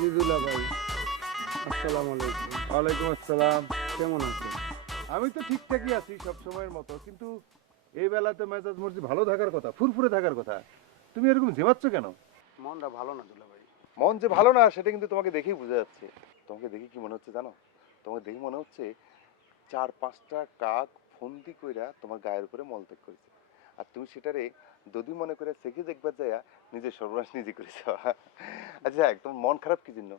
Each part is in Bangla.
জিদুল্লাহ ভাই, আসসালামু আলাইকুম। ওয়ালাইকুম আসসালাম। কেমন আছেন? আমি তো ঠিকঠাকই আছি সব সময়ের মতো, কিন্তু এই বেলাতে মেজাজ মর্জি ভালো থাকার কথা, ফুরফুরে থাকার কথা। তুমি এরকম ঝিমাচ্ছ কেন? মনটা ভালো না দুলা ভাই। মন যে ভালো না সেটা কিন্তু তোমাকে দেখেই বোঝা যাচ্ছে। তোমাকে দেখে কি মনে হচ্ছে জানো? তোমাকে দেখে মনে হচ্ছে 4-5টা কাক ফন্দি কইরা তোমার গায়ের উপরে মলত্যাগ করেছে, আর তুমি সেটারে যদি মনে করে সেকে দেখবার যাইয়া নিজের সর্বনাশ নিজে করেছ। আচ্ছা, একদম মন খারাপ কি জন্য?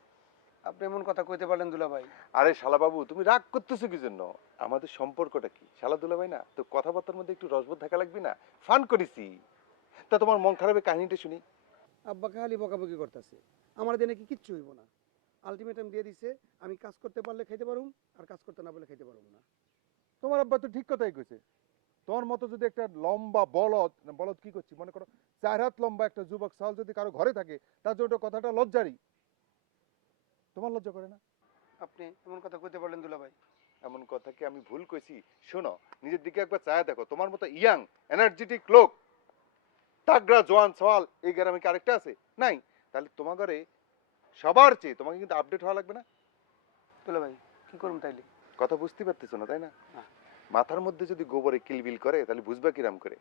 আপনি এমন কথা কইতে পারলেন দুলা ভাই? আরে শালা বাবু, তুমি রাগ করতেছো কি জন্য? আমাদের সম্পর্কটা কি শালা দুলাভাই না? তো কথাবার্তার মধ্যে একটু রসবোধ থাকা লাগবে না? ফান করেছি। তা তোমার মন খারাপের কাহিনীটা শুনি। আব্বা খালি বকাবকি করতেছে, আমার দিনে কি কিচ্ছু হইব না। আলটিমেটাম দিয়ে দিছে, আমি কাজ করতে পারলে খাইতে পারুম, আর কাজ করতে না পারলে খাইতে পারুম না। তোমার আব্বা তো ঠিক কথাই কইছে। তোমার মতো যদি একটা লম্বা বলদ, না বলদ কি করছি মনে করো, 4 হাত লম্বা একটা যুবক সাল যদি কারো ঘরে থাকে, তার জন্য কথাটা লজ্জারই। তোমার লজ্জা করে না? আপনি এমন কথা কইতে পারলেন দুলা ভাই? এমন কথা কি আমি ভুল কইছি? শোনো, নিজের দিকে একবার চায়া দেখো। তোমার মতো ইয়াং এনার্জেটিক লোক, তাগড়া জোয়ান সওয়াল এই গ্রামে কি আরেকটা আছে? নাই। তাহলে তোমার ঘরে সবার চেয়ে তোমাকে কিন্তু আপডেট হওয়া লাগবে না? দুলা ভাই কি করুম তাইলে? কথা বুঝতে পারতেছো না তাই না? না। মাথার মধ্যে যদি গোবরে কিলবিল করে তাহলে বুঝবা কিরাম করে?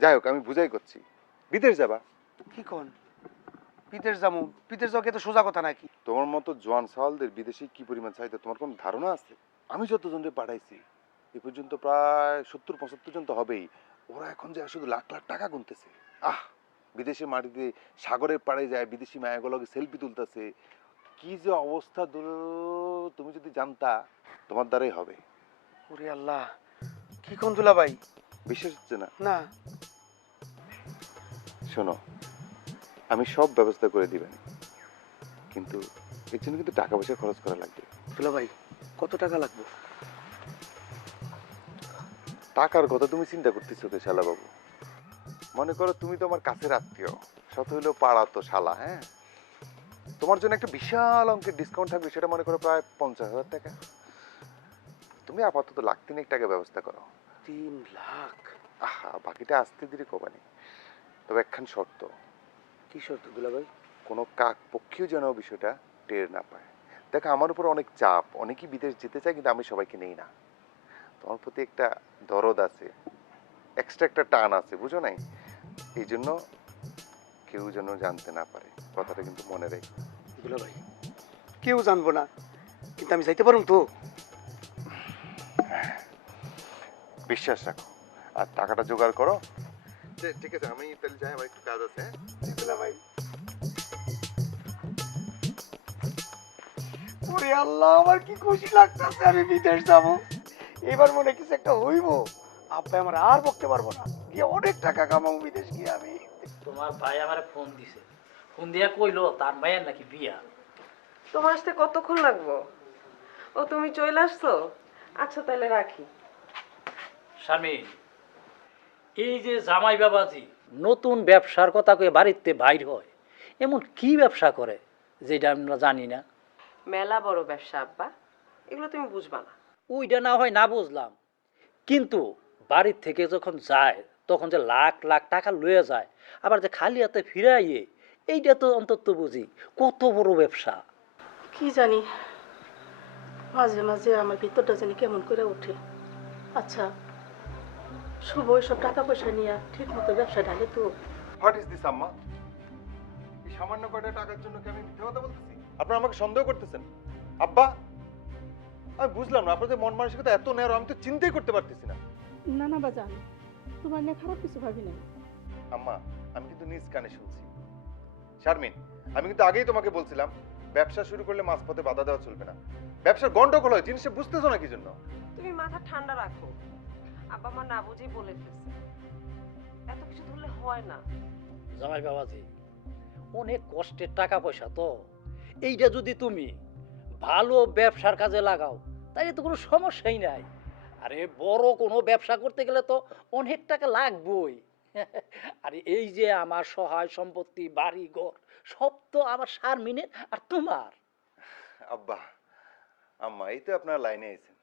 যাই হোক, আমি বুঝাই করছি। বিদেশ যাবা? কি কোন? বিদেশ যামু? বিদেশ যাওয়া তো সোজা কথা নাকি? তোমার মতো জোয়ান সাওয়ালদের বিদেশে কি পরিমাণ চাহিদা তোমার কোনো ধারণা আছে? আমি যতজনকে পাঠাইছি এ পর্যন্ত প্রায় 70-75 জন তো হবেই। ওরা এখন যায় শুধু লাখ লাখ টাকা গুনতেছে। আহ, বিদেশে মাটিতে সাগরের পাড়ে যায় বিদেশি মায়াগুলোকে সেলফি তুলতেছে। কি যে অবস্থা তুমি যদি জানতা, তোমার দ্বারাই হবে। ওরে আল্লাহ, কি কোন দুলা ভাই? বিশ্বাস হচ্ছে না? না। শোনো, আমি সব ব্যবস্থা করে দিবেন, কিন্তু এর জন্য কিন্তু টাকা পয়সা খরচ করা লাগবে। দুলা ভাই কত টাকা লাগবে? টাকার কথা তুমি চিন্তা করতেছো কে শালা বাবু? মনে করো তুমি তো আমার কাছের আত্মীয়, শত হইলেও পাড়া তো শালা। হ্যাঁ, তোমার জন্য একটা বিশাল অঙ্কের ডিসকাউন্ট থাকবে, সেটা মনে করো প্রায় 50,000 টাকা। তুমি আপাতত লাখ তিনেক টাকা ব্যবস্থা করো। 3 লাখ? আহা, বাকিটা আস্তে ধীরে কমানি। তবে একখান শর্ত। কি শর্ত দুলা ভাই? কোনো কাক পক্ষীও যেন বিষয়টা টের না পায়। দেখো, আমার উপর অনেক চাপ, অনেকেই বিদেশ যেতে চায়, কিন্তু আমি সবাইকে নেই না। তোমার প্রতি একটা দরদ আছে, এক্সট্রা একটা টান আছে, বুঝো নাই? এই জন্য কেউ যেন জানতে না পারে, কথাটা কিন্তু মনে রেখো। দুলা ভাই কেউ জানবো না, কিন্তু আমি যাইতে পারুম তো? বিশ্বাস রাখো, আর টাকাটা জোগাড় করো। ঠিক আছে, আমি তাহলে যাই, আমার একটু কাজ আছে। হ্যাঁ দুলা ভাই, ওরে আল্লাহ, আমার কি খুশি লাগতেছে, আমি বিদেশ যাব। এবার মনে কিছু একটা হইব, আব্বা আমার আর বকতে পারবো না, গিয়ে অনেক টাকা কামাবো বিদেশ গিয়ে আমি। তোমার ভাই আমারে ফোন দিছে, ফোন দিয়া কইলো তার ভাইয়ের নাকি বিয়া। তোমার আসতে কতক্ষণ লাগবো? ও তুমি চলে আসছো? আচ্ছা তাহলে রাখি। স্বামী, এই যে জামাই বাবাজি নতুন ব্যবসার কথা কয়ে বাড়িতে বাইর হয়, এমন কি ব্যবসা করে যেটা আমরা জানি না? মেলা বড় ব্যবসা আব্বা, এগুলো তুমি বুঝবা না। ওইটা না হয় না বুঝলাম, কিন্তু বাড়ির থেকে যখন যায় তখন যে লাখ লাখ টাকা লয়ে যায়, আবার যে খালি হাতে ফিরাইয়ে, এইটা তো অন্তত বুঝি কত বড় ব্যবসা। কি জানি, মাঝে মাঝে আমার ভিতরটা জানি কেমন করে ওঠে। আচ্ছা, শুভ ওইসব টাকা পয়সা নিয়ে ঠিক মতো ব্যবসা ঢালে তো? হোয়াট ইজ দিস আম্মা? এই সামান্য কয়টা টাকার জন্য কি আমি মিথ্যা কথা বলতেছি? আপনারা আমাকে সন্দেহ করতেছেন? আব্বা, আমি বুঝলাম না, আপনাদের মন মানসিকতা এত ন্যারো, আমি তো চিন্তাই করতে পারতেছি না। না না বাজান, তোমার নিয়ে খারাপ কিছু ভাবি নাই। আম্মা, আমি কিন্তু নিজ কানে শুনছি। শারমিন, আমি কিন্তু আগেই তোমাকে বলছিলাম ব্যবসা শুরু করলে মাঝপথে বাধা দেওয়া চলবে না। ব্যবসার গন্ডগোল হয়, জিনিসটা বুঝতেছো না কি জন্য? তুমি মাথা ঠান্ডা রাখো, আব্বা মা না বুঝেই বলে ফেলছে, এত কিছু ধরলে হয় না। জামাই বাবাজি অনেক কষ্টের টাকা পয়সা তো, এইটা যদি তুমি ভালো ব্যবসার কাজে লাগাও তাহলে তো কোনো সমস্যাই নাই। আরে বড় কোনো ব্যবসা করতে গেলে তো অনেক টাকা লাগবেই। আর এই যে আমার সহায় সম্পত্তি বাড়ি ঘর সব তো আমার শারমিনের আর তোমার। আব্বা, আম্মা, এই তো আপনার লাইনে আছেন।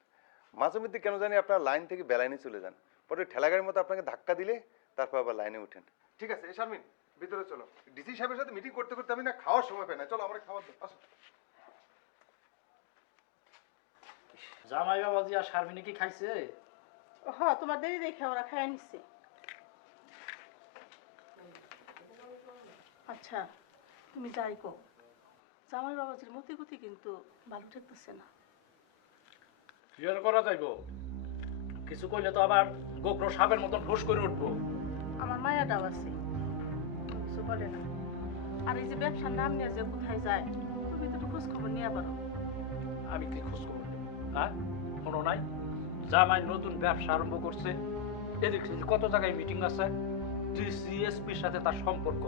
মাঝে মধ্যে কেন জানি আপনার লাইন থেকে বেলাইনে চলে যান, পরে ঠেলাগাড়ির মতো আপনাকে ধাক্কা দিলে তারপর আবার লাইনে উঠেন। ঠিক আছে শারমিন, ভিতরে চলো। ডিসি সাহেবের সাথে মিটিং করতে করতে আমি না খাওয়ার সময় পাই না। চলো আমরা খাবার দাও, আসো। জামাই বাবাজি আর শারমিনে কি খাইছে? হ্যাঁ, তোমার দেরি দেখে ওরা খাইয়া নিচ্ছে। আচ্ছা, তুমি যাই কো, জামাই বাবাজির মতি গতি কিন্তু ভালো ঠেকতেছে না। কি আর করা যাইব? কিছু কইলে তো আবার গোগ্র সাপের মতন ঠোস করে উঠবো। আমার মায়াটাও আছে, কিছু বলে না। আর এই যে ব্যবসার নাম নিয়ে যে কোথায় যায়, তুমি তো একটু খোঁজ খবর নিয়ে পারো। আমি কি খোঁজ খবর নেব? হ্যাঁ, কোনো নাই। জামাই নতুন ব্যবসা আরম্ভ করছে, এদিকে কত জায়গায় মিটিং আছে, ডিসিএসপির সাথে তার সম্পর্ক।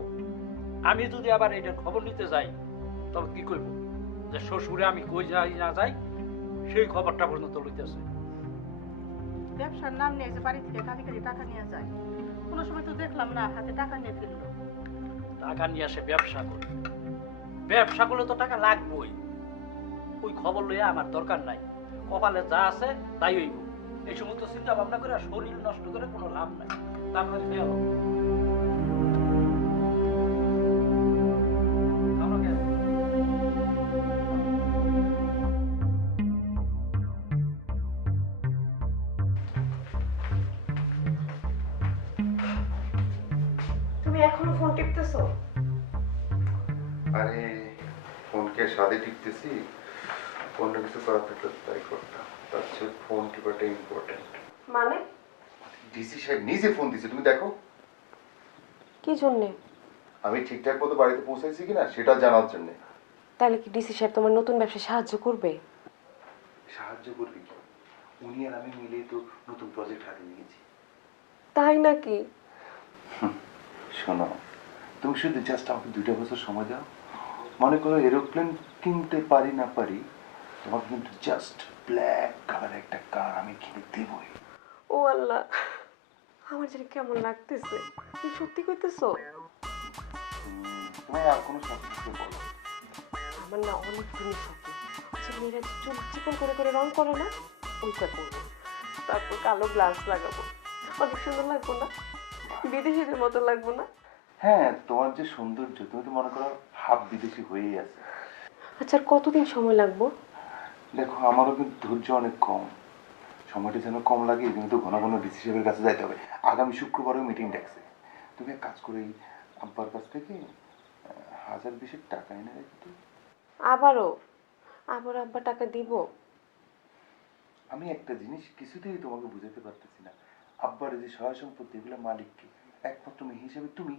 আমি যদি আবার এটার খবর নিতে যাই, তবে কি করব? যে শ্বশুরে আমি কই যাই না যাই, সেই খবরটা পর্যন্ত লইতেছে। ব্যবসার নাম নিয়ে যে বাড়ি থেকে কানি কানি টাকা নিয়ে যায়, কোনো সময় তো দেখলাম না হাতে টাকা নিয়ে ফিরলো। টাকা নিয়ে আসে ব্যবসা করে, ব্যবসা করলে তো টাকা লাগবেই। ওই খবর লইয়া আমার দরকার নাই, কপালে যা আছে তাই হইব। এই সমস্ত চিন্তা ভাবনা করে শরীর নষ্ট করে কোনো লাভ নাই। তারপরে খেয়াল তুমি এখনো ফোন টিপতেছো? আরে ফোনকে সাদে টিপতেছি, অন্য কিছু করার থাকলে তাই করতাম। তার চেয়ে ফোন টিপাটা ইম্পর্টেন্ট। মানে ডিসি সাহেব নিজে ফোন দিছে, তুমি দেখো। কি জন্য? আমি ঠিকঠাক মতো বাড়িতে পৌঁছাইছি কিনা সেটা জানার জন্য। তাহলে কি ডিসি সাহেব তোমার নতুন ব্যবসায় সাহায্য করবে? সাহায্য করবে কি? উনি আর আমি মিলেই তো নতুন প্রজেক্ট হাতে নিয়েছি। তাই নাকি? শোনো, তুমি শুধু জাস্ট আমাকে 2টা বছর সময় দাও। মনে করো এরোপ্লেন কিনতে পারি না পারি, তোমাকে কিন্তু জাস্ট ব্ল্যাক কালার একটা কার আমি কিনে দেবই। ও আল্লাহ, আমার যেন কেমন লাগতেছে। তুমি সত্যি কইতেছো? তোমার আর কোনো স্বপ্ন বলো। আমার না অনেক দিনই স্বপ্ন, আচ্ছা মেয়েরা যে চুল চিকন করে করে রং করে না, ওইটা করবো। তারপর কালো গ্লাস লাগাবো। অনেক সুন্দর লাগবো না? বিদেশিদের মতো লাগবো না? হ্যাঁ, তোমার যে সৌন্দর্য, তুমি তো মনে করো হাফ বিদেশি হয়েই আছে। আচ্ছা আর কতদিন সময় লাগবো? দেখো, আমারও কিন্তু ধৈর্য অনেক কম। সময়টা যেন কম লাগে, এই জন্য তো ঘন ঘন ডিসি সাহেবের কাছে যাইতে হবে। আগামী শুক্রবারেও মিটিং ডাকছে। তুমি এক কাজ করে এই আব্বার কাছ থেকে 1020 টাকা এনে রেখে। আবারও? আবার আব্বা টাকা দিব? আমি একটা জিনিস কিছুতেই তোমাকে বুঝাতে পারতেছি না। আব্বার যে সহায় সম্পত্তি, এগুলো মালিককে একমাত্র মেয়ে হিসেবে তুমি।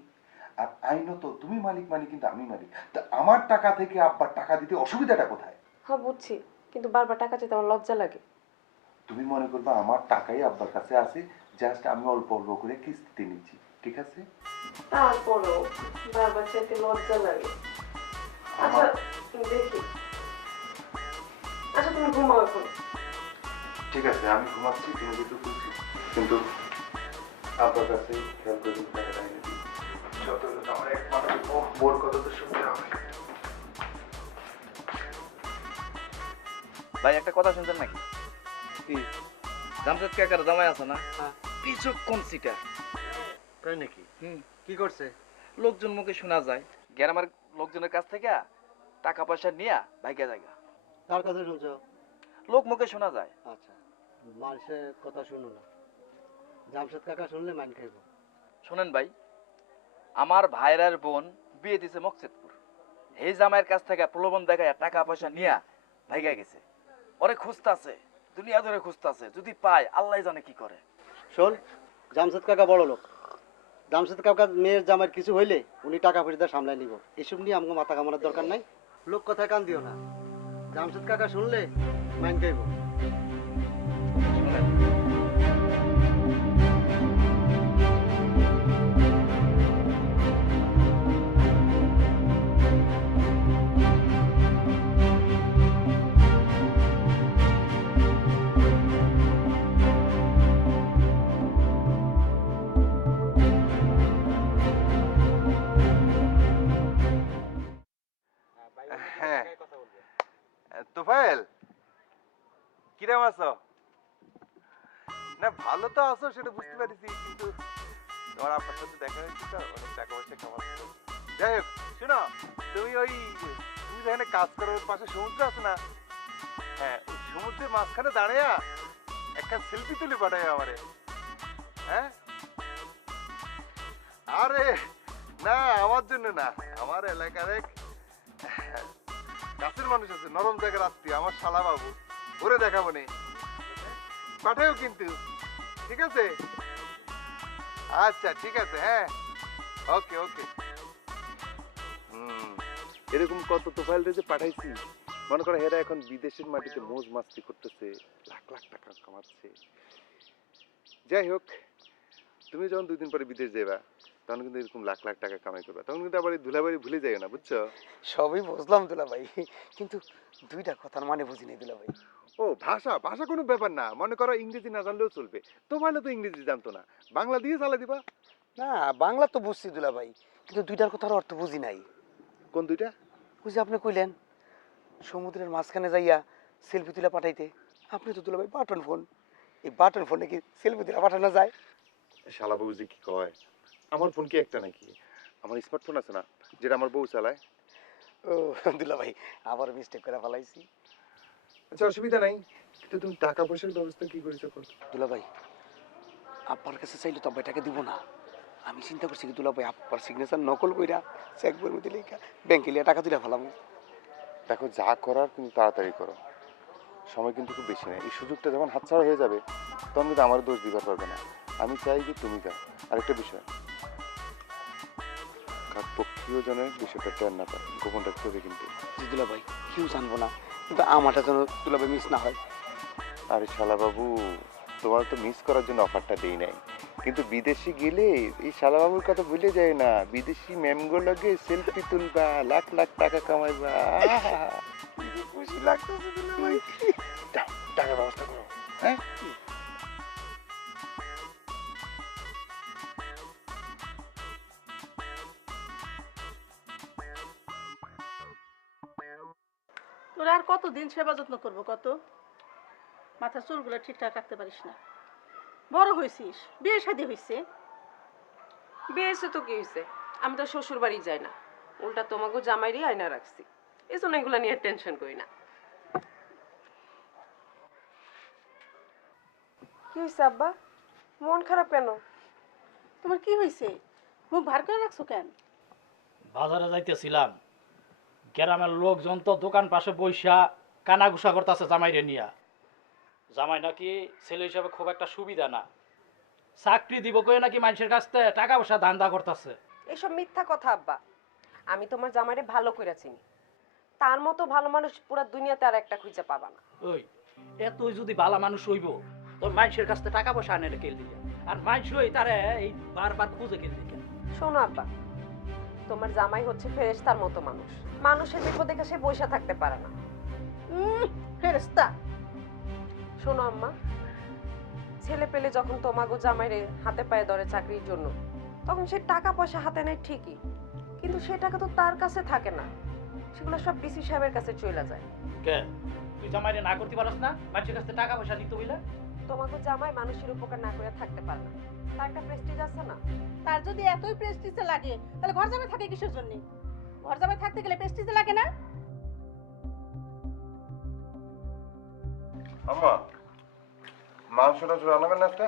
আর আইনত তুমি মালিক, মানে কিন্তু আমি মালিক। তা আমার টাকা থেকে আব্বার টাকা দিতে অসুবিধাটা কোথায়? হ্যাঁ বুঝছি, কিন্তু বারবার টাকা চাইতে আমার লজ্জা লাগে। তুমি মনে করবে আমার টাকাই আব্বার কাছে আছে, জাস্ট আমি অল্প অল্প করে কিস্তিতে নিচ্ছি, ঠিক আছে? তারপরও বারবার চাইতে লজ্জা লাগে। আচ্ছা দেখি। আচ্ছা তুমি ঘুমাও এখন। ঠিক আছে, আমি ঘুমাচ্ছি, তুমি যেহেতু করছি, কিন্তু আব্বার কাছে খেয়াল করে কিন্তু টাকাটা এনে দিই। যত আমার একমাত্র বোর কথা তো শুনতে হবে। ভাই একটা কথা শুনছেন নাকি? কি? জামশেদ কাকার জামাই আছে না? বিচক্ষণ সিটার। তাই নাকি? কি করছে? লোকজন মুখে শোনা যায়, গ্রামের লোকজনের কাছ থেকে টাকা পয়সা নিয়ে ভাইকা জায়গা। কার কথা শুনছো? লোক মুখে শোনা যায়। আচ্ছা, মানুষের কথা শুনো না। জামশেদ কাকা শুনলে মান খাইব। শোনেন ভাই, আমার ভাইরার বোন বিয়ে দিছে মকসেদপুর। এই জামাইয়ের কাছ থেকে প্রলোভন দেখায় টাকা পয়সা নিয়ে ভাইগা গেছে। ওরে খুঁজতাছে, দুনিয়া ধরে খুঁজতাছে, যদি পায় আল্লাহ জানে কি করে। শোন, জামশেদ কাকা বড় লোক। জামশেদ কাকা মেয়ের জামাইয়ের কিছু হইলে উনি টাকা পয়সা সামলাই নিব। এসব নিয়ে আমাকে মাথা কামানোর দরকার নাই। লোক কথায় কান দিও না। জামশেদ কাকা শুনলে মান খাইব। শোনেন, হ্যাঁ, তোফায়েল, কিরম আছো? না ভালো তো আছো সেটা বুঝতে পারছি, কিন্তু তোমার আপনার সাথে দেখা হয়েছে তো, অনেক টাকা পয়সা কামাচ্ছে। যাই হোক, শোনো, তুমি তুমি যেখানে কাজ করো ওর পাশে সমুদ্র আছে না? হ্যাঁ, ওই সমুদ্রের মাঝখানে দাঁড়িয়ে একটা সেলফি তুলে পাঠায় আমারে। হ্যাঁ, আরে না, আমার জন্য না, আমার এলাকার এক কাছের মানুষ আছে, নরম জায়গার আত্মীয়, আমার শালা বাবু, ওরে দেখাবো নি, পাঠাও কিন্তু, ঠিক আছে? আচ্ছা ঠিক আছে, হ্যাঁ, ওকে ওকে। এরকম কত তোফাইল যে পাঠাইছি, মনে করো হেরা এখন বিদেশের মাটিতে মোজ মাস্তি করতেছে, লাখ লাখ টাকা কামাচ্ছে। যাই হোক, তুমি যখন 2 দিন পরে বিদেশ যাবা, তখন কিন্তু এরকম লাখ লাখ টাকা কামাই করবা, তখন কিন্তু আবার এই ধুলাবাড়ি ভুলে যাইও না, বুঝছো? সবই বুঝলাম দুলা ভাই, কিন্তু দুইটা কথার মানে বুঝি নাই দুলা ভাই। ও ভাষা ভাষা কোনো ব্যাপার না, মনে করো ইংরেজি না জানলেও চলবে, তোমার তো ইংরেজি জানতো না, বাংলা দিয়ে চালা দিবা। না, বাংলা তো বুঝছি দুলা ভাই, কিন্তু দুইটার কথার অর্থ বুঝি নাই। কোন দুইটা? ওই যে আপনি কইলেন সমুদ্রের মাঝখানে যাইয়া সেলফি তুলে পাঠাইতে, আপনি তো দুলা ভাই বাটন ফোন, এই বাটন ফোনে কি সেলফি তুলে পাঠানো যায়? শালা বউ যে কি কয়, আমার ফোন কি একটা নাকি? আমার স্মার্টফোন আছে না, যেটা আমার বউ চালায়। ও দুলা ভাই, আবার মিস্টেক করে ফেলাইছি। আচ্ছা অসুবিধা নাই, কিন্তু তুমি টাকা পয়সার ব্যবস্থা কি করেছো? দুলা ভাই, আব্বার কাছে চাইলে তো আব্বা টাকা দিব না। আমি চিন্তা করছি কি দুলা ভাই, আব্বার সিগনেচার নকল কইরা চেক বইয়ের মধ্যে লেখা ব্যাংকে লিয়ে টাকা তুলে ফেলাম। দেখো, যা করার কিন্তু তাড়াতাড়ি করো, সময় কিন্তু খুব বেশি নেই। এই সুযোগটা যখন হাতছাড়া হয়ে যাবে, তখন কিন্তু আমার দোষ দিবার পারবে না। আমি চাই যে তুমি যাও। আরেকটা বিষয়, কার পক্ষীয় যেন বিষয়টা টের না পায়, গোপন রাখতে হবে কিন্তু। জি দুলা ভাই, কেউ জানবো না, কিন্তু আমারটা যেন দুলা ভাই মিস না হয়। আরে শালা বাবু, তোমার তো মিস করার জন্য অফারটা দেই নাই, কিন্তু বিদেশে গেলে এই শালা বাবুর কথা ভুলে যায় না, বিদেশি ম্যামগো লাগে সেলফি তুলবা, লাখ লাখ টাকা কামাইবা। খুশি লাগতেছে দুলা ভাই। যাও, টাকার ব্যবস্থা করো। হ্যাঁ, তোরা আর কতদিন সেবা যত্ন করবো কত? মাথার চুলগুলো ঠিকঠাক রাখতে পারিস না। বড় হয়েছিস, বিয়ে শাদী হয়েছে। বিয়েছে তো কি হয়েছে, আমি তো শ্বশুর বাড়ি যাই না, উল্টা তোমাকে জামাইরই আয়না রাখছি, এই জন্য এগুলো নিয়ে টেনশন করি না। কি হয়েছে আব্বা, মন খারাপ কেন? তোমার কি হয়েছে? মুখ ভার করে রাখছো কেন? বাজারে যাইতেছিলাম, গ্রামের লোকজন তো দোকান পাশে বইসা কানাঘুষা করতেছে জামাইরে নিয়া। জামাই নাকি ছেলে হিসাবে খুব একটা সুবিধা না, চাকরি দিব কয়ে নাকি মানুষের কাছ থেকে টাকা পয়সা ধান্দা করতেছে। এসব মিথ্যা কথা আব্বা, আমি তোমার জামাইরে ভালো কইরা চিনি, তার মতো ভালো মানুষ পুরো দুনিয়াতে আর একটা খুঁজে পাবা না। ওই এতই যদি ভালো মানুষ হইব, তোর মানুষের কাছ থেকে টাকা পয়সা আনে কেল দিকে, আর মানুষ হই তারে এই বারবার খুঁজে কেল দিকে। শোনো আব্বা, তোমার জামাই হচ্ছে ফেরেশতার মতো মানুষ, মানুষের বিপদ দেখে সে বসে থাকতে পারে না। ফেরেশতা? শোনো আম্মা, ছেলে পেলে যখন তোমাগো জামাইরে হাতে পায়ে ধরে চাকরির জন্য, তখন সে টাকা পয়সা হাতে নেয় ঠিকই, কিন্তু সে টাকা তো তার কাছে থাকে না, সেগুলো সব ডিসি সাহেবের কাছে চলে যায়। কে তুই জামাইরে না করতে পারস না? মানুষের কাছ থেকে টাকা পয়সা নিতে হইলে তোমাগো জামাই মানুষের উপকার না করে থাকতে পারে না, তার একটা প্রেস্টিজ আছে না। তার যদি এতই প্রেস্টিজে লাগে, তাহলে ঘর জামাই থাকে কিসের জন্য? ঘর জামাই থাকতে গেলে প্রেস্টিজে লাগে না? আম্মা, মাংস টাংস রান্না করেন আজকে?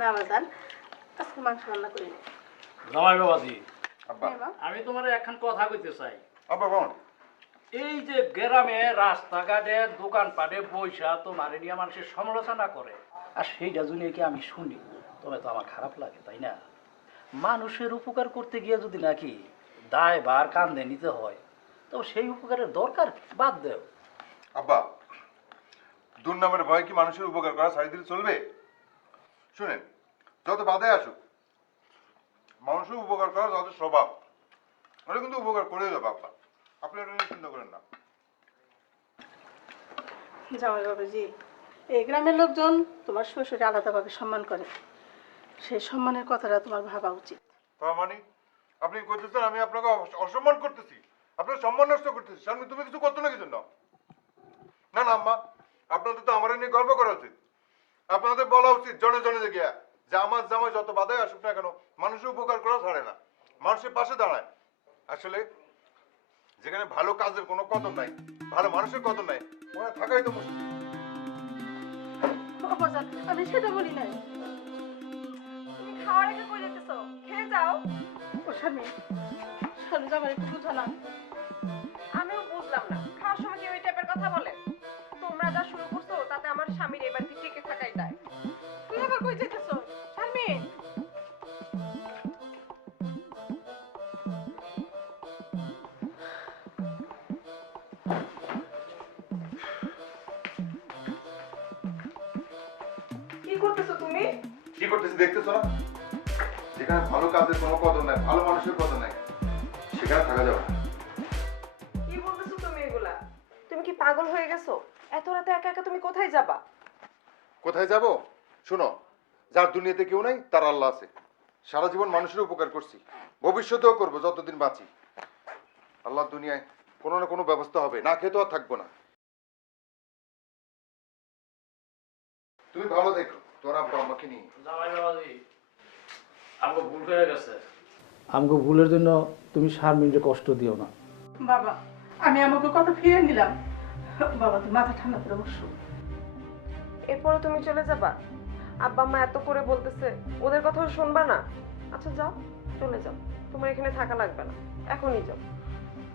না বাজান, আজকে মাংস রান্না করিনি। জামাই বাবাজি, আব্বা, আমি তোমার একখান কথা কইতে চাই। আব্বা কোন? এই যে গ্রামে রাস্তাঘাটে দোকানপাটে বইসা তোমার নিয়ে মানুষের সমালোচনা করে, আর সেইটা জন্য কি আমি শুনি, তবে তো আমার খারাপ লাগে, তাই না? মানুষের উপকার করতে গিয়ে যদি নাকি দায় বার কান্দে নিতে হয়, তো সেই উপকারের দরকার কি? বাদ দেও। আব্বা, দুর্নামের ভয় কি মানুষের উপকার করা ছাড়ি দিলে চলবে? শুনেন, যত বাধে আসুক, মানুষের উপকার করা যত স্বভাব, ওরা কিন্তু উপকার করে যাবে। আব্বা, আপনি এটা নিয়ে চিন্তা করেন না। জামাই বাবাজি, এই গ্রামের লোকজন তোমার শ্বশুরে আলাদাভাবে সম্মান করে, সেই সম্মানের কথাটা তোমার ভাবা উচিত। তার মানে আপনি করতেছেন আমি আপনাকে অসম্মান করতেছি, আপনার সম্মান নষ্ট করতেছি? সামনে তুমি কিছু করতো না কি জন্য? না না আম্মা, আপনাদের তো আমার নিয়ে গর্ব করা উচিত। আপনাদের বলা উচিত জনে জনে গিয়া যে আমার জামাই যত বাধাই আসুক না কেন মানুষের উপকার করা ছাড়ে না, মানুষের পাশে দাঁড়ায়। আসলে যেখানে ভালো কাজের কোনো কদর নাই, ভালো মানুষের কদর নাই, ওখানে থাকাই তো মুশকিল। বাজান আমি সেটা বলি নাই। তুমি খাওয়ার আগে কই যেতেছো? খেয়ে যাও। ও স্বামী, স্বামী জামাই একটু বুঝা না। আমিও বুঝলাম না, খাওয়ার সময় কি ওই টাইপের কথা বলে? তোমরা যা শুরু করছো তাতে আমার স্বামীর এই বাড়িতে টিকে থাকাই দায়। তুই আবার কই যেতেছ শারমিন? কি করতেছো তুমি? কি করতেছি দেখতেছো না? যেখানে ভালো কাজের কোনো কদর নাই, ভালো মানুষের কদর নাই, সেখানে থাকা যাবে না। কি বলতেছো তুমি এগুলা? তুমি কি পাগল হয়ে গেছো? এত রাতে একা একা তুমি কোথায় যাবা? কোথায় যাব? শোনো, যার দুনিয়াতে কেউ নাই তার আল্লাহ আছে। সারা জীবন মানুষের উপকার করছি, ভবিষ্যতেও করবো যতদিন বাঁচি। আল্লাহ দুনিয়ায় কোনো না কোনো ব্যবস্থা হবে, না খেয়ে তো আর থাকবো না। তুমি ভালো দেখো তোর আব্বা আমাকে নিয়ে। জামাই বাবাজি, আমগো ভুল হয়ে গেছে। আমগো ভুলের জন্য তুমি শারমিনকে কষ্ট দিও না। বাবা আমি আমাকে কথা ফিরে নিলাম। বাবা তুই মাথা ঠান্ডা করে বসো। এরপরে তুমি চলে যাবা? আব্বা আম্মা এত করে বলতেছে, ওদের কথাও শুনবা না? আচ্ছা যাও, চলে যাও, তোমার এখানে থাকা লাগবে না, এখনই যাও।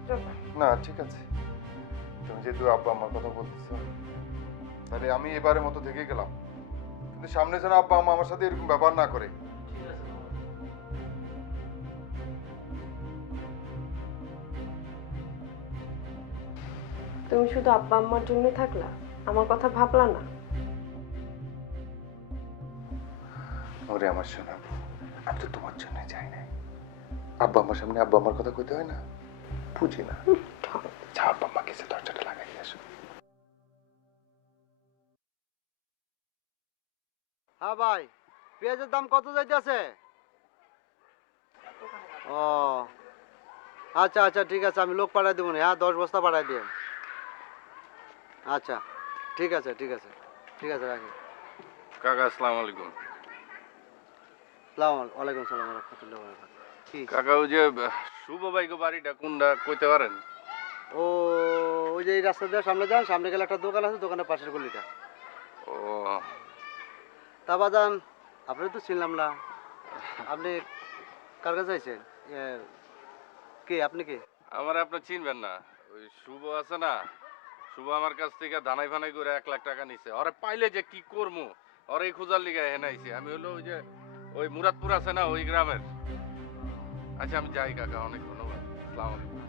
যাও। না ঠিক আছে, তুমি যেহেতু আব্বা আমার কথা বলতেছো, তাহলে আমি এবারের মতো থেকে গেলাম। কিন্তু সামনে যেন আব্বা আম্মা আমার সাথে এরকম ব্যবহার না করে। ঠিক আছে বাবা। তুমি শুধু আব্বা আম্মার জন্যই থাকলা, আমার কথা ভাবলা না? ওরে আমার শোনা, আমি তো তোমার জন্য যাই নাই। আব্বা আমার সামনে আব্বা আমার কথা কইতে হয় না? বুঝি না। যা আব্বা আম্মা গেছে দরজাটা লাগাই দিয়ে আসো। হ্যাঁ ভাই, পেঁয়াজের দাম কত যাইতেছে? ও আচ্ছা আচ্ছা ঠিক আছে, আমি লোক পাঠাই দেবো না। হ্যাঁ 10 বস্তা পাঠাই দিন। আচ্ছা ঠিক আছে ঠিক আছে ঠিক আছে, রাখি। কাকা আসসালামু আলাইকুম। ওয়ালাইকুম সালাম রাহমাতুল্লাহি ওয়া বারাকাতুহু। কি কাকা ওই যে শুভ ভাইগো বাড়িটা কোনটা কইতে পারেন? ও ওই যে এই রাস্তা দিয়ে সামনে যান, সামনে গেলে একটা দোকান আছে, দোকানের পাশের গলিটা। ও তা বাজান আপনি তো চিনলাম না, আপনি কার কাছে আইছেন? কে আপনি? কে? আমার আপনি চিনবেন না, ওই শুভ আছে না, শুভ আমার কাছ থেকে ধানাই ফানাই করে 1 লাখ টাকা নিছে। ওরে পাইলে যে কি করবো, ওরে খোঁজার লিগে হেন আইছি। আমি হলো ওই যে ওই মুরাদপুর আছে না ওই গ্রামের। আচ্ছা আমি যাই কাকা, অনেক ধন্যবাদ। আসসালামু আলাইকুম।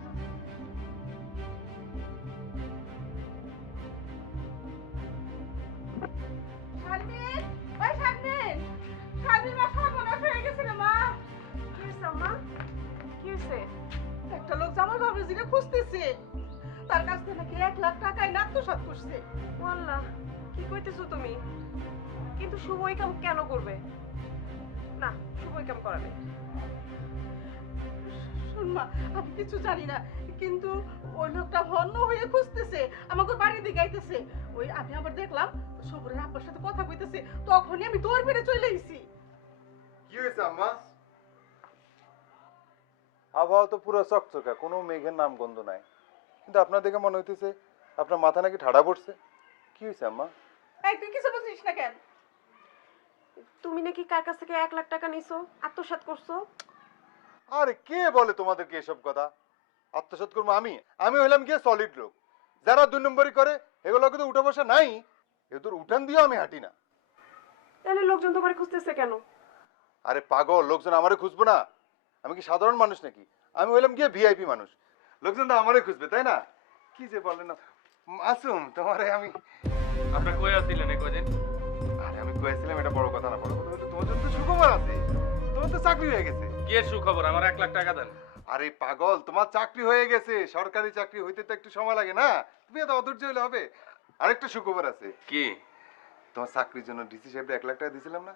শারমিন, ওই শারমিন, শারমিন মা সর্বনাশ হয়ে গেছে রে মা। কি হয়েছে আম্মা? কি হয়েছে? একটা লোক জামাই বাবুজিকে খুঁজতেছে, তার কাছ থেকে নাকি 1 লাখ টাকায় আত্মসাৎ করছে। আল্লাহ, কি কইতেছো তুমি? কিন্তু শুভ এই কাম কেন করবে? না, শুভ এই কাম করে নাই। শোন মা, আমি কিছু জানি না, কিন্তু ওই লোকটা হন্য হয়ে খুঁজতেছে, আমাকে বাড়ির দিকে আইতেছে। ওই আমি আবার দেখলাম সবরের আব্বার সাথে কথা কইতেছে, তখনই আমি দৌড় বেড়ে চলে আইছি। কি হয়েছে আম্মা? আবহাওয়া তো পুরো চকচকা, কোনো মেঘের নাম গন্ধ নাই। কিন্তু আপনার দেখে মনে হইতেছে আপনার মাথা নাকি ঠাড়া পড়ছে। কি হয়েছে আম্মা? এই তুই কিছু বুঝিস না কেন? তুমি নাকি কার কাছ থেকে 1 লাখ টাকা নিছো, আত্মসাৎ করছো? আরে কে বলে তোমাদেরকে এসব কথা? আত্মসাৎ করবো আমি? আমি হইলাম গিয়ে সলিড লোক। যারা 2 নম্বরই করে এগুলোকে তো উঠা বসা নাই, এদের উঠান দিয়েও আমি হাঁটি না। তাহলে লোকজন তোমার খুঁজতেছে কেন? আরে পাগল, লোকজন আমারে খুঁজবো না? আমি কি সাধারণ মানুষ নাকি? আমি হইলাম গিয়ে ভিআইপি মানুষ, লোকজন তো আমারে খুঁজবে তাই না? কি যে বলেন না মাসুম, তোমারে আমি আপনি কই আছিলেন এই কদিন? আরে আমি কয়েছিলাম এটা বড় কথা না, বড় কথা হলো তোমার জন্য তো সুখবর আছে, তোমার তো চাকরি হয়ে গেছে। কি এর সুখবর? আমার 1 লাখ টাকা দেন। আরে পাগল, তোমার চাকরি হয়ে গেছে, সরকারি চাকরি হইতে তো একটু সময় লাগে না, তুমি এত অধৈর্য হলে হবে। আরেকটা সুখবর আছে। কি? তোমার চাকরির জন্য ডিসি সাহেবকে 1 লাখ টাকা দিয়েছিলাম না,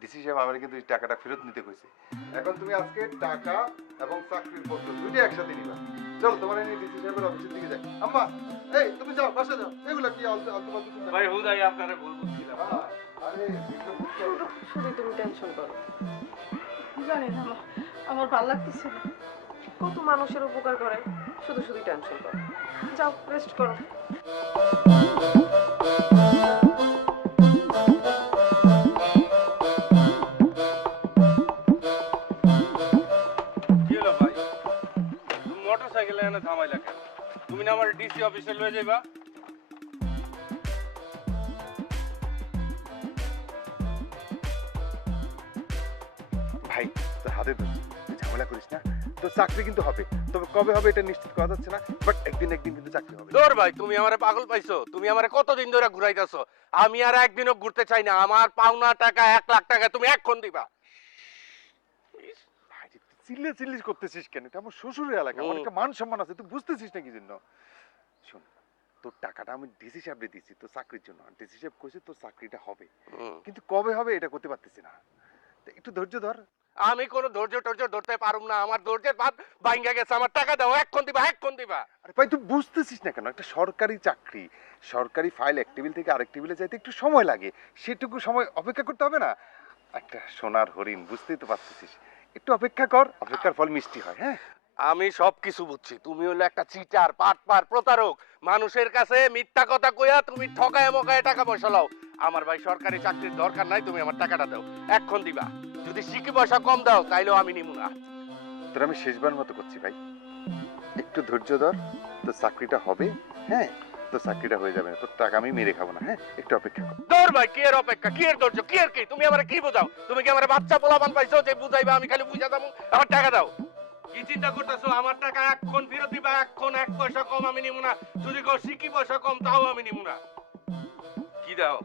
ডিসি সাহেব আমার কিন্তু এই টাকাটা ফেরত নিতে কইছে। এখন তুমি আজকে টাকা এবং চাকরির পত্র দুইটা একসাথে নিবা। চলো তোমার এই ডিসি সাহেবের অফিসের দিকে যাই। আম্মা এই তুমি যাও, বাসা যাও, এগুলা কি আলতু আলতু ফালতু চিন্তা ভাই হুদাই আপনারে ভুল বুঝছিলাম। হ্যাঁ, শুধু শুধু তুমি টেনশন করো। জানি না আমার ভালো লাগতেছে না। কত মানুষের উপকার করে, শুধু শুধু টেনশন করো। যাও রেস্ট করো। কি হলো ভাই, তুমি মোটর সাইকেলে এনে থামাইলা কেন? তুমি না আমার ডিসি অফিসে লয়ে যাইবা? ভাই তোর হাতে ধরছি, তুই ঝামেলা করিস না। তোর চাকরি কিন্তু হবে, তবে কবে হবে এটা নিশ্চিত করা যাচ্ছে না, বাট একদিন কিন্তু চাকরি হবে। দূর ভাই, তুমি আমারে পাগল পাইছো? তুমি আমারে কতদিন ধরে ঘুরাইতেছো? আমি আর একদিনও ঘুরতে চাই না। আমার পাওনা টাকা 1,00,000 টাকা তুমি এখন দিবা। ভাই তুই চিল্লিস করতেছিস কেন? এটা আমার শ্বশুরের এলাকা, আমার একটা মান সম্মান আছে, তুই বুঝতেছিস না কি জন্য? শোন, তোর টাকাটা আমি ডিসি সাহেবরে দিছি তোর চাকরির জন্য। ডিসি সাহেব কইছে তোর চাকরিটা হবে, কিন্তু কবে হবে এটা করতে পারতেছি না। তো একটু ধৈর্য ধর। আমি কোনো ধৈর্য টর্য ধরতে পারুম না। আমার ধৈর্যের বাদ ভাঙ্গা গেছে। আমার টাকা দাও, এখন দিবা, এখন দিবা। আরে ভাই তুই বুঝতেছিস না কেন? একটা সরকারি চাকরি, সরকারি ফাইল এক টেবিল থেকে আরেক টেবিলে যাইতে একটু সময় লাগে, সেটুকু সময় অপেক্ষা করতে হবে না? একটা সোনার হরিণ, বুঝতেই তো পারতেছিস। একটু অপেক্ষা কর, অপেক্ষার ফল মিষ্টি হয়। হ্যাঁ আমি সবকিছু বুঝছি। তুমি হলো একটা চিটার, পাটপার, প্রতারক। মানুষের কাছে মিথ্যা কথা কইয়া তুমি ঠকায় মকায় টাকা পয়সা লাও। আমার ভাই সরকারি চাকরির দরকার নাই, তুমি আমার টাকাটা দাও, এখন দিবা। যদি সিকি পয়সা কম দাও তাইলেও আমি নিমু না। তোর আমি শেষবার মতো করছি ভাই, একটু ধৈর্য ধর, তোর চাকরিটা হবে। হ্যাঁ তোর চাকরিটা হয়ে যাবে না, তোর টাকা আমি মেরে খাবো না। হ্যাঁ একটু অপেক্ষা কর। দৌড় ভাই, কি এর অপেক্ষা, কি এর ধৈর্য, কি এর কি? তুমি আমারে কি বোঝাও? তুমি কি আমারে বাচ্চা পোলাপান পাইছো যে বুঝাইবা? আমি খালি বুঝা যাবো। আমার টাকা দাও। কি চিন্তা করতেছো? আমার টাকা এখন ফেরত দিবা, এখন 1 পয়সা কম আমি নিমু না। যদি কো সিকি পয়সা কম তাও আমি নিমু না। কি দাও?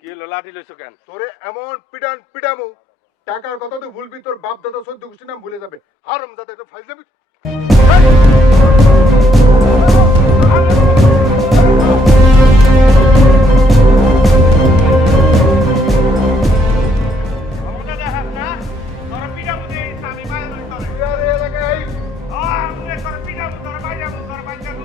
কি হলো, লাঠি লইছো কেন? তোরে এমন পিটামু, টাকার কথা তো ভুলবি, তোর বাপ দাদা সদ্য গোষ্ঠীর নাম ভুলে যাবে। হারাম দাদা, এটা ফাইল যাবি। আমাকে দেখাস না? তোরা পিটামু দেই, আমি বাইরে লই তোরে। তুই আর এই এলাকায় আইস। আমি তোরা পিটামু, তোরা বাইরে যাবো, তোরা বাইরে যাবো।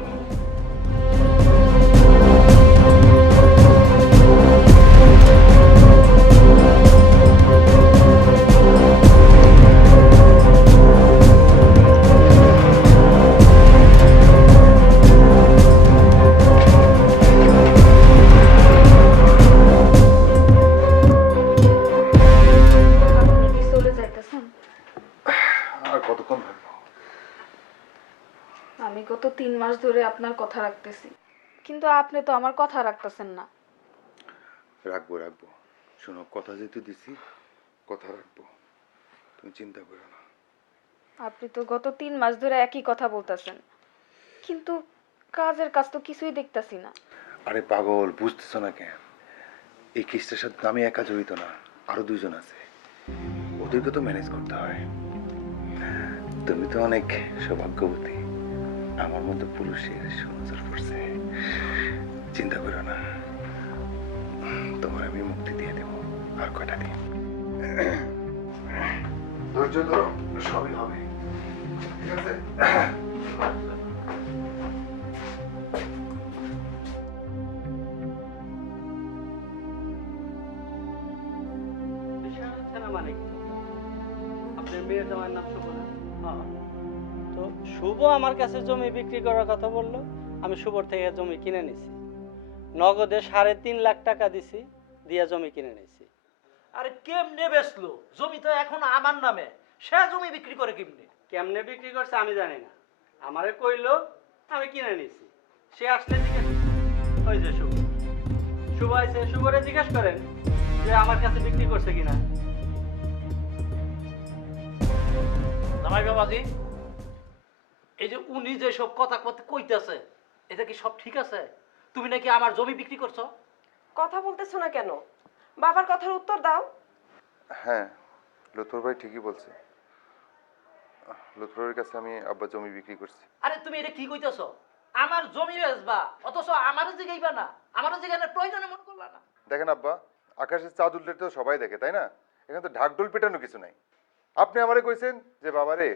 আপনি কি চলে যাইতেছেন? আর কতক্ষণ থাকবো? আমি গত 3 মাস ধরে আপনার কথা রাখতেছি, কিন্তু আপনি তো আমার কথা রাখতেছেন না। রাখবো। শোনো, কথা যেহেতু দিছি, কথা রাখবো, তুমি চিন্তা করো না। আপনি তো গত 3 মাস ধরে একই কথা বলতেছেন, কিন্তু কাজের কাজ তো কিছুই দেখতাছি না। আরে পাগল, বুঝতেছো না কেন? এই কেসটার সাথে আমি একা জড়িত না, আরো 2 জন আছে, ওদেরকে তো ম্যানেজ করতে হয়। তুমি তো অনেক সৌভাগ্যবতী, আমার মতো পুরুষের সুনজর পড়ছে। চিন্তা করো না, তোমার আমি মুক্তি দিয়ে দেবো আর কটা দিন। ধৈর্য ধরো, সবই হবে, ঠিক আছে? মানে আপনার মেয়ের জামাইয়ের নাম শুভ না? তো শুভ আমার কাছে জমি বিক্রি করার কথা বললো, আমি শুভর থেকে জমি কিনে নিছি। নগদে 3.5 লাখ টাকা দিছি, দিয়া জমি কিনে নিছি। আরে কেমনে বেচলো? জমি তো এখন আমার নামে, সে জমি বিক্রি করে কেমনে? কেমনে বিক্রি করছে আমি জানি না, আমারে কইলো, আমি কিনে নিছি। সে আসলে জিজ্ঞেস, ওই যে শুভ, শুভ আইছে, শুভরে জিজ্ঞেস করেন যে আমার কাছে বিক্রি করছে কিনা। জামাই বাবাজি, এই যে উনি যে সব কথা কইতেছে, এটা কি সব ঠিক আছে? তুমি নাকি আমার জমি বিক্রি করছো? কথা বলতেছো না কেন? বাবার কথার উত্তর দাও। হ্যাঁ, লুৎফর ভাই ঠিকই বলছে। লুৎফরের কাছে আমি আব্বা জমি বিক্রি করছি। আরে তুমি এটা কি কইতেছো? আমার জমি বেচবা, অথচ আমারও জিগাইবা না, আমারও জিগানোর প্রয়োজনে মন করলা না। দেখেন আব্বা, আকাশের চাঁদ উঠলে তো সবাই দেখে, তাই না? এখানে তো ঢাকঢোল পেটানো কিছু নাই। আপনি আমারে কইছেন যে বাবা রে,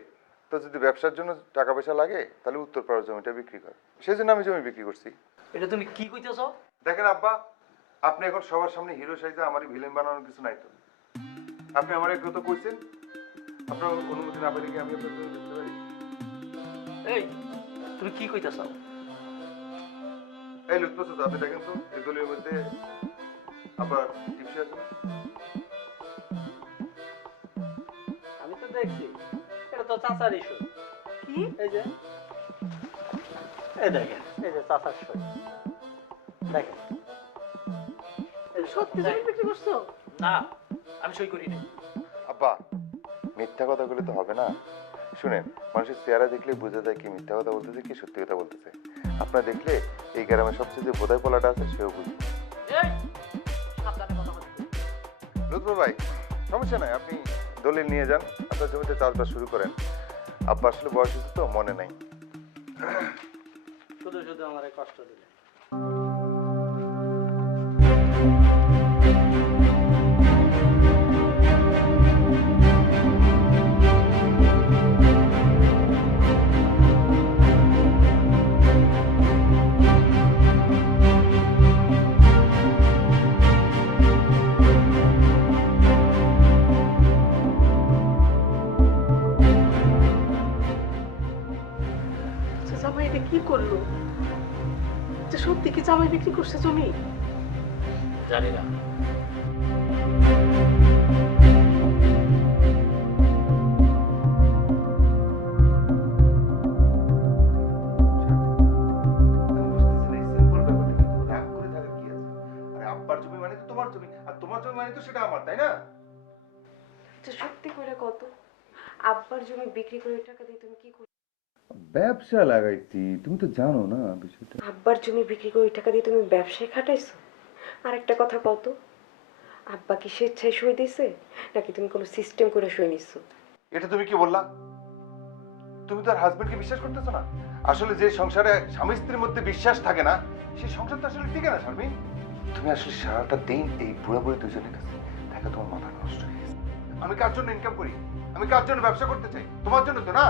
তোর তো যদি ব্যবসার জন্য টাকা পয়সা লাগে তাহলে উত্তরপাড়ার জমিটা বিক্রি কর। সেই জন্য আমি জমি বিক্রি করছি। এটা তুমি কি কইতেছ? দেখেন আব্বা, আপনি এখন সবার সামনে হিরো সাইজে আমারই ভিলেন বানানোর কিছু নাই তো। আপনি আমার এক কথা কইছেন, আপনার অনুমতি না পেলে কি আমি আপনার জমি দিতে পারি? এই তুমি কি কইতেছ? এই লুৎফর চাচা, আপনি দেখেন তো এই দলের মধ্যে আবার টিপসি আছে না? আমি তো দেখছি এটা তো চাচার ইস্যু। কি এই যে এই দেখেন, এই যে চাচার সই দেখেন। সত্যি জমি বিক্রি করছো? না, আমি সই করি নাই। আব্বা, মিথ্যা কথা বলে তো হবে না। শুনেন, মানুষের চেহারা দেখলে বোঝা যায় কি মিথ্যা কথা বলতেছে কি সত্যি কথা বলতেছে। আপনার দেখলে এই গ্রামের সবচেয়ে যে বোধাই পোলাটা আছে সেও বুঝবে। এই সাবধানে কথা বল। লুৎফর ভাই, সমস্যা নাই, আপনি দলিল নিয়ে যান, আপনার জমিতে চাষবাস শুরু করেন। আব্বা আসলে বয়স হয়েছে তো, মনে নাই। শুধু শুধু আমার কষ্ট দিলে। আচ্ছা, জামাই এটা কি করলো? যে সত্যি কি জামাই বিক্রি করছে জমি? জানি না। আব্বার জমি মানে তো তোমার জমি, আর তোমার জমি মানে তো সেটা আমার, তাই না? আচ্ছা সত্যি করে কত? আব্বার জমি বিক্রি করে টাকা দিয়ে তুমি কি করবে? ব্যবসা লাগাইছি, তুমি তো জানো না বিষয়টা। আব্বার জমি বিক্রি করে টাকা দিয়ে তুমি ব্যবসায় খাটাইছো? আর একটা কথা কত, আব্বা কি স্বেচ্ছায় সই দিছে নাকি তুমি কোনো সিস্টেম করে সই নিছো? এটা তুমি কি বললা? তুমি তো আর হাজবেন্ডকে বিশ্বাস করতেছো না? আসলে যে সংসারে স্বামী স্ত্রীর মধ্যে বিশ্বাস থাকে না সেই সংসার তো আসলে টিকে না শারমিন। তুমি আসলে সারাটা দিন এই বুড়া বুড়ি দুজনের কাছে দেখা তোমার মাথা নষ্ট হয়ে গেছে। আমি কার জন্য ইনকাম করি? আমি কার জন্য ব্যবসা করতে চাই? তোমার জন্য তো না?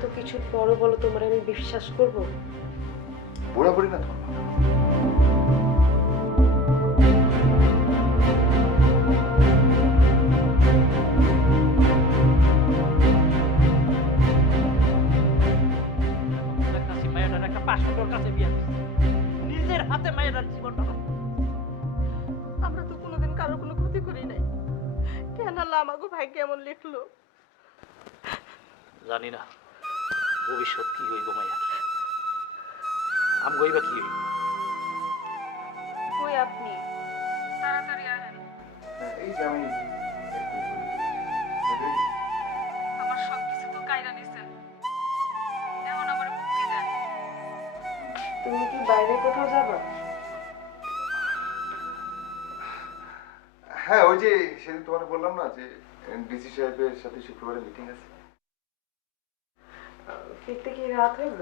তো কিছু বড় বলো তোমার আমি বিশ্বাস করব? বুড়া বুড়ি না তোমার মাথা। মায়ের একটা 500 কাছে বিয়ে দিচ্ছে, নিজের হাতে মায়ের জীবনটা। আমরা তো কোনোদিন কারোর কোনো ক্ষতি করি নাই, কেন আল্লাহ আমাকে ভাগ্যে এমন লিখলো? জানি না ভবিষ্যৎ কি হইব মাইয়ার, আম গইবা কি হইব। কই আপনি? তাড়াতাড়ি আসেন। এই যে আমি আমার সব কিছু তো কাইরা নিছেন, এখন আমার মুক্তি দেন। তুমি কি বাইরে কোথাও যাবা? হ্যাঁ, ওই যে সেদিন তোমাকে বললাম না যে ডিসি সাহেবের সাথে শুক্রবারে মিটিং আছে। ফিরতে কি রাত হইব?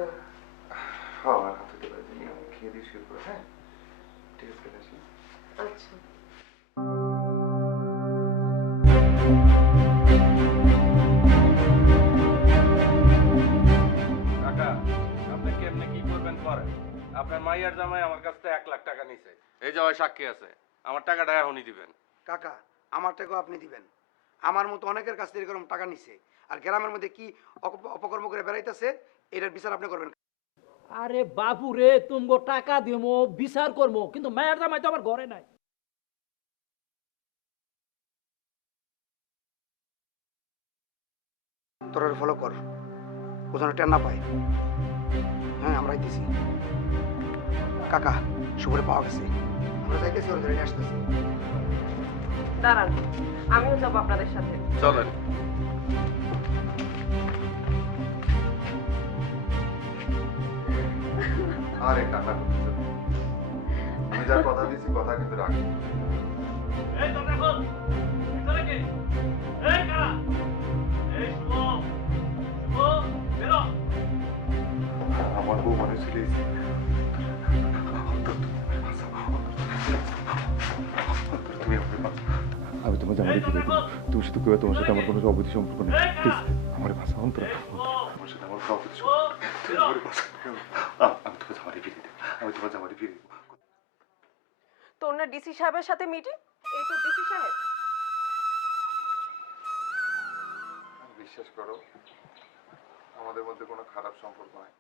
হ্যাঁ, রাত হতে পারে, আমি খেয়ে দিয়ে শুরু করো। হ্যাঁ ঠিক আছে, আসি। আচ্ছা। কাকা, আপনি কেমনে কি করবেন করেন। আপনার মাইয়ার জামাই আমার কাছ থেকে 1 লাখ টাকা নিছে, এই যে ওই সাক্ষী আছে। আমার টাকাটা এখনই দিবেন। কাকা, আমার টাকাও আপনি দিবেন। আমার মতো অনেকের কাছ থেকে এরকম টাকা নিছে, আর গ্রামের মধ্যে কি অপকর্ম করে বেড়াইতেছে এটার বিচার আপনি করবেন। আরে বাবু রে, তুমগো টাকা দিমো, বিচার করবো, কিন্তু মায়ের জামাই তো আমার ঘরে নাই। তোর ফলো কর, ও যেন টের না পায়। হ্যাঁ, আমরা আইতেছি। কাকা, শুভরে পাওয়া গেছে, আমরা যাইতেছি, ওর ধরে নিয়ে আসতেছি। দাঁড়ান, আমিও যাবো আপনাদের সাথে। চলেন। আরে কাকা, আমি যার কথা দিয়েছি কথা কিন্তু রাখবো। এই তো দেখো, ভিতরে কে? এই কারা? এই শুভ, শুভ, বেরো। আমার বউ মনে ছিল তুমি আমি তোমার জামাই রেখে দেবো। তুমি শুধু কেউ, তোমার সাথে আমার কোনো অবৈধ সম্পর্ক নেই। প্লিজ আমার ভাষা অন্তরা। আমি তোমার জামাটি ফিরিয়ে দেবো, আমি তোমার জামাটি ফিরিয়ে দেবো। তোর না ডিসি সাহেবের সাথে মিটিং? এই তো ডিসি সাহেব। বিশ্বাস করো, আমাদের মধ্যে কোনো খারাপ সম্পর্ক নাই।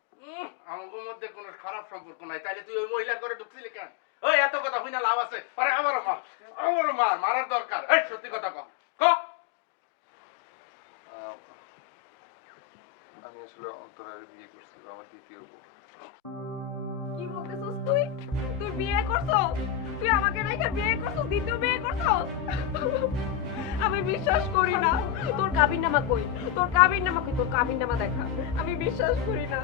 আমাদের মধ্যে কোনো খারাপ সম্পর্ক নাই, তাইলে তুই ওই মহিলার ঘরে ঢুকছিলি কেন? ওই এত কথা হই না লাভ আছে? আরে আমারও মারার দরকার। এই সত্যি কথা কও, ক। আমি আসলে অন্তরার বিয়ে করছি, আমার দ্বিতীয় বউ। কি বলতেছস তুই? তুই বিয়ে করছো? তুই আমাকে রেখে বিয়ে করছো? দ্বিতীয় বিয়ে করছো? আমি বিশ্বাস করি না। তোর কাবিননামা কই? তোর কাবিননামা কই? তোর কাবিননামা দেখা। আমি বিশ্বাস করি না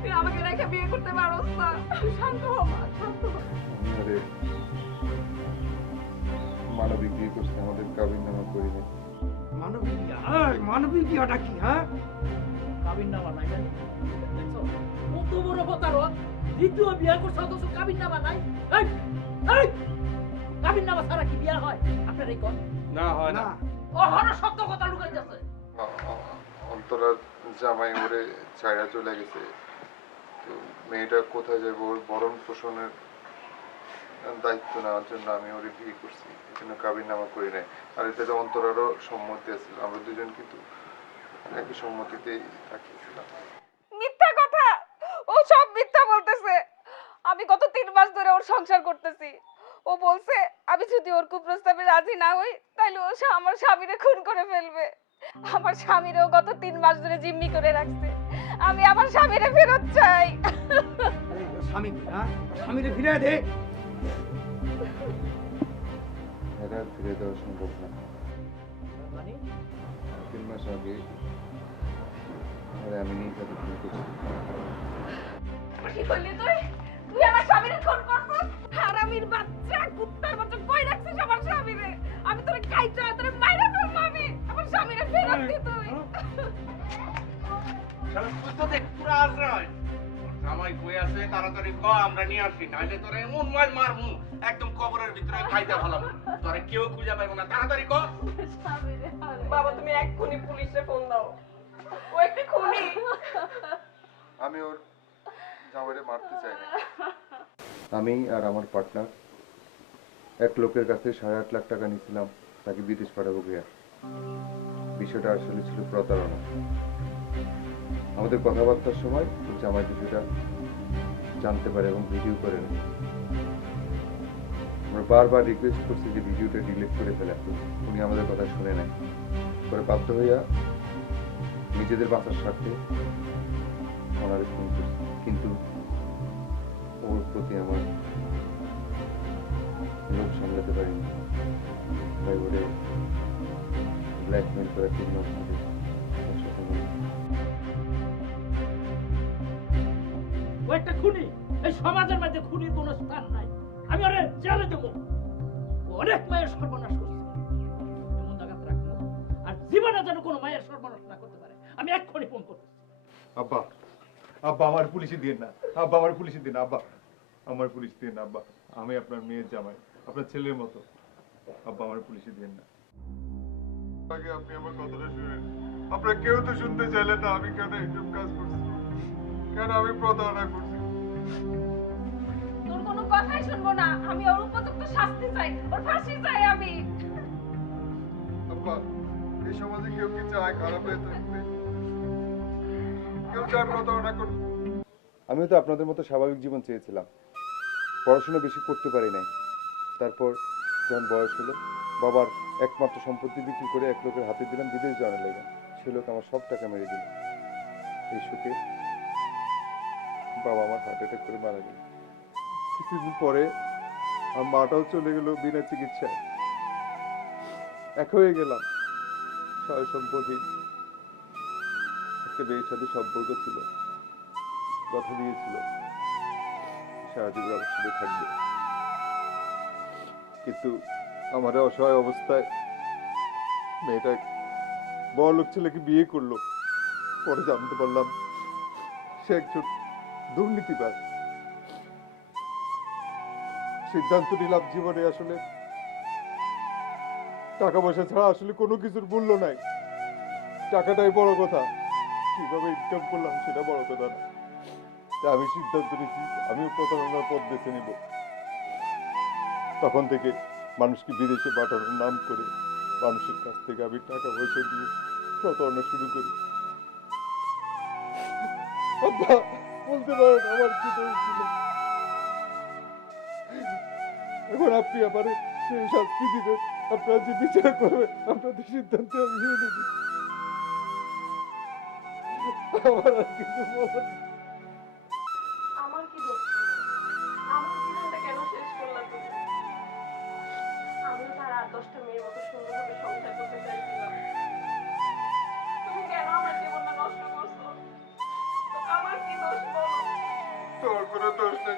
তুই আমাকে রেখে বিয়ে করতে পারোস না। শান্ত হ মা, শান্ত হ। আরে মানবিক বিয়ে করছে, আমাদের কাবিন নামা করিনি। মানবিক বিয়া? মানবিক বিয়াটা কি? হ্যাঁ, কাবিননামা নাই জানি দেখছো কত বড় প্রতারক। দ্বিতীয় বিয়ে করছে অথচ কাবিননামা নাই। এই এই কাবিননামা ছাড়া কি বিয়া হয় আপনার এই কোন? না হয় না। ওহরো সত্য কথা লুকাইতেছে। অন্তরার জামাই ওরে ছাইড়া চলে গেছে, তো মেয়েটা কোথায় যাবে, ওর ভরণ পোষণের দায়িত্ব নেওয়ার জন্য আমি ওরে বিয়ে করছি, এই জন্য কাবিন নামা করি নাই। আর এটাতে অন্তরারও সম্মতি আছে, আমরা দুজন কিন্তু একই সম্মতিতেই থাকিয়েছিলাম। মিথ্যা কথা, ও সব মিথ্যা বলতেছে। আমি গত 3 মাস ধরে ওর সংসার করতেছি। ও বলছে আমি যদি ওর কুপ্রস্তাবে রাজি না হই তাহলে ও আমার স্বামীরে খুন করে ফেলবে। আমার স্বামীরেও গত 3 মাস ধরে জিম্মি করে রাখছে। আমি আমার স্বামীরে ফেরত চাই। স্বামী, হ্যাঁ, স্বামীরে ফিরে দে। এটা ফিরে দেওয়া সম্ভব না। মানে 3 মাস আগে আমি নিয়ে তাকে ফোন করছি। কি বললি তুই? তুই আমার স্বামীরে খুন করছিস? হারামির বাচ্চা, কুত্তার বাচ্চা, কই রাখছিস আমার স্বামীরে? আমি তোরে কাইটা তোরে মাইরা ফেলবো আমি। আমার স্বামীরে ফেরত দে তুই। শালা তুই তো দেখ পুরা আজরাই। জামাই কই আছে তাড়াতাড়ি ক, আমরা নিয়ে আসি, নাইলে তোরে এমন মার মারমু একদম কবরের ভিতরে খাইতে ফেলামু। তোরে কেউ খুঁজে পাইবো না, তাড়াতাড়ি ক। বাবা তুমি এক্ষুনি পুলিশে ফোন দাও। ও একটা খুনি। আমি ওর জামাইরে মারতে চাই না। আমি আর আমার পার্টনার এক লোকের কাছে 8.5 লাখ টাকা নিয়েছিলাম তাকে বিদেশ পাঠাবো গিয়া। বিষয়টা আসলে ছিল প্রতারণা। আমাদের কথাবার্তার সময় জামাই বিষয়টা জানতে পারে এবং ভিডিও করে নেয়। আমরা বারবার রিকোয়েস্ট করছি যে ভিডিওটা ডিলিট করে ফেলে, উনি আমাদের কথা শুনে নেয়। পরে বাধ্য হইয়া নিজেদের বাঁচার স্বার্থে ওনারে ফোন করছি, কিন্তু ওর প্রতি আমার লোক সামলাতে পারিনি, তাই ওরে ব্ল্যাকমেল করে 3 মাস আগে ওর সাথে আমি ও একটা খুনি। এই সমাজের মধ্যে খুনির কোনো স্থান নাই। আমি ওরে জেলে দেবো। ও অনেক মায়ের সর্বনাশ করছে, এমন জায়গাতে রাখবো আর জীবনে যেন কোনো মায়ের সর্বনাশ না করতে পারে। আমি এক্ষুনি ফোন করতেছি। আব্বা, আব্বা আমার পুলিশে দিন না, আব্বা আমার পুলিশে দিন, আব্বা আমার পুলিশ দিন, আব্বা আমি আপনার মেয়ের জামাই, আপনার ছেলের মতো, আব্বা আমার পুলিশে দিন না। আগে আপনি আমার কথাটা শুনেন, আপনারা কেউ তো শুনতে চাইলেন না আমি কেন এইসব কাজ করছি, কেন আমি প্রতারণা করছি। তোর কোনো কথাই শুনবো না। আমি ওর উপযুক্ত শাস্তি চাই, ওর ফাঁসি চাই আমি। আব্বা এই সমাজে কেউ কি চায় খারাপ হয়ে থাকতে? কেউ চায় প্রতারণা করতে? আমিও তো আপনাদের মতো স্বাভাবিক জীবন চেয়েছিলাম, পড়াশোনা বেশি করতে পারি নাই। তারপর যখন বয়স হলো, বাবার একমাত্র সম্পত্তি বিক্রি করে এক লোকের হাতে দিলাম বিদেশ যাওয়ার লেগে। সে লোক আমার সব টাকা মেরে দিল। এই সুখে বাবা আমার হার্ট অ্যাটাক করে মারা গেল। কিছুদিন পরে আমার মাটাও চলে গেল বিনা চিকিৎসায়। এক হয়ে গেলাম, সয় সম্পত্তি। একটা মেয়ের সাথে সম্পর্ক ছিল, কথা দিয়েছিল সারা জীবন আমার সাথে থাকবে, কিন্তু আমার অসহায় অবস্থায় মেয়েটা বড় লোক ছেলেকে বিয়ে করলো। পরে জানতে পারলাম সে একজন দুর্নীতিবাজ। সিদ্ধান্ত নিলাম জীবনে আসলে টাকা পয়সা ছাড়া আসলে কোনো কিছুর মূল্য নাই, টাকাটাই বড় কথা। কিভাবে ইনকাম করলাম সেটা বড় কথা না। তাই আমি সিদ্ধান্ত নিয়েছি আমিও প্রতারণার পথ বেছে নিব। তখন থেকে মানুষকে বিদেশে পাঠানোর নাম করে মানুষের কাছ থেকে আমি টাকা পয়সা দিয়ে প্রতারণা শুরু করি। আব্বা, বলতে পারেন আমার কি দোষ ছিল? এখন আপনি আমার সেই শাস্তি দিবেন, আপনারা যে বিচার করবেন আপনাদের সিদ্ধান্তে আমি মেনে নিবি। আমার আর কিছু বলার নেই। আমার কি দোষ ছিল? আমার জীবনটা কেন শেষ করলা তুমি? আমিও তার 8-10টা মেয়ের মতো সুন্দরভাবে সংসার করতে চাইছিলাম। তুমি কেন আমার জীবনটা নষ্ট করছো? আমার কি দোষ বলো? তোর কোনো দোষ নেই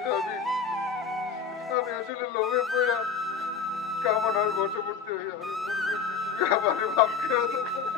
আমি আসলে লোভে পড়া কামনার বসে পড়তে হই। আমি ভুল করছি, তুমি আমারে মাফ করে দাও।